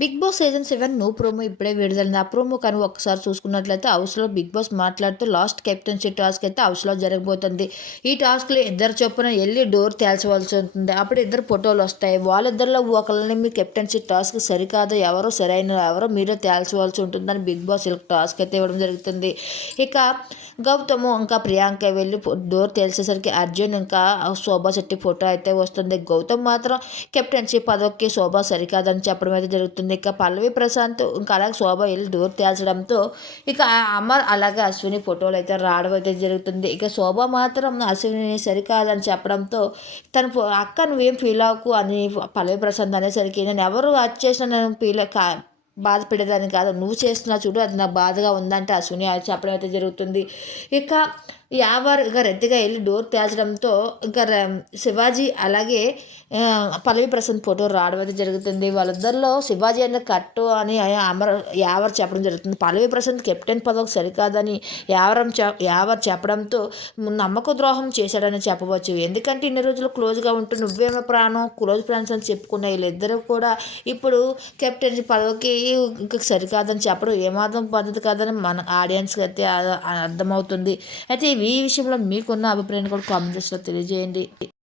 Big Boss season seven నో promo ఇప్పుడే విడుదలైంది. ఆ ప్రోమో కానీ ఒకసారి చూసుకున్నట్లయితే హౌస్లో బిగ్ బాస్ మాట్లాడుతూ లాస్ట్ కెప్టెన్సీ టాస్క్ అయితే హౌస్లో జరగబోతుంది. ఈ టాస్క్లో ఇద్దరు చొప్పున వెళ్ళి డోర్ తేల్చవలసి ఉంటుంది. అప్పుడు ఇద్దరు ఫోటోలు వస్తాయి. వాళ్ళిద్దరిలో ఒకళ్ళని మీ కెప్టెన్సీ టాస్క్ సరికాదు. ఎవరో సరైన ఎవరో మీరే తేల్చవలసి ఉంటుందని బిగ్ బాస్ ఇలా టాస్క్ అయితే ఇవ్వడం జరుగుతుంది. ఇక గౌతము ఇంకా ప్రియాంక వెళ్ళి డోర్ తెలిసేసరికి అర్జున్ ఇంకా శోభా శెట్టి ఫోటో అయితే వస్తుంది. గౌతమ్ మాత్రం కెప్టెన్సీ పదవికి శోభా సరికాదని చెప్పడం అయితే జరుగుతుంది. ఇక పల్లవి ప్రశాంత్ ఇంకా అలాగే శోభ వెళ్ళి డోర్ తేల్చడంతో ఇక అమర్ అలాగే అశ్విని ఫోటోలు అయితే రావడం అయితే జరుగుతుంది. ఇక శోభ మాత్రం అశ్విని సరికాదని చెప్పడంతో తన అక్క నువ్వేం ఫీల్ అవ్వకు అని పల్లవి ప్రశాంత్ అనేసరికి నేను ఎవరు అది చేసినా నేను ఫీల్ కా బాధ పెట్టేదాన్ని కాదు. నువ్వు చేస్తున్నా చూడు అది నాకు బాధగా ఉందంటే అశ్విని అది చెప్పడం అయితే జరుగుతుంది. ఇక యావర్ ఇక రెడ్డిగా వెళ్ళి డోర్ తేల్చడంతో ఇంకా శివాజీ అలాగే పల్లవి ప్రసన్న ఫోటో రావడం అయితే జరుగుతుంది. వాళ్ళిద్దరిలో శివాజీ అనే కట్టు అని అమర యావర్ చెప్పడం జరుగుతుంది. పల్లవి ప్రశాంత్ కెప్టెన్ పదవికి సరికాదని యావరం చె యావర్ చెప్పడంతో నమ్మక ద్రోహం చేశాడని చెప్పవచ్చు. ఎందుకంటే ఇన్ని రోజులు క్లోజ్గా ఉంటూ నువ్వేమో ప్రాణం క్లోజ్ ఫ్రెండ్స్ అని చెప్పుకున్న వీళ్ళిద్దరూ కూడా ఇప్పుడు కెప్టెన్ పదవికి ఇంకా సరికాదని చెప్పడం ఏమాత్రం పద్ధతి కాదని మన ఆడియన్స్కి అయితే అర్థమవుతుంది. అయితే ఈ విషయంలో మీకున్న అభిప్రాయాన్ని కూడా కామెంట్ తెలియజేయండి.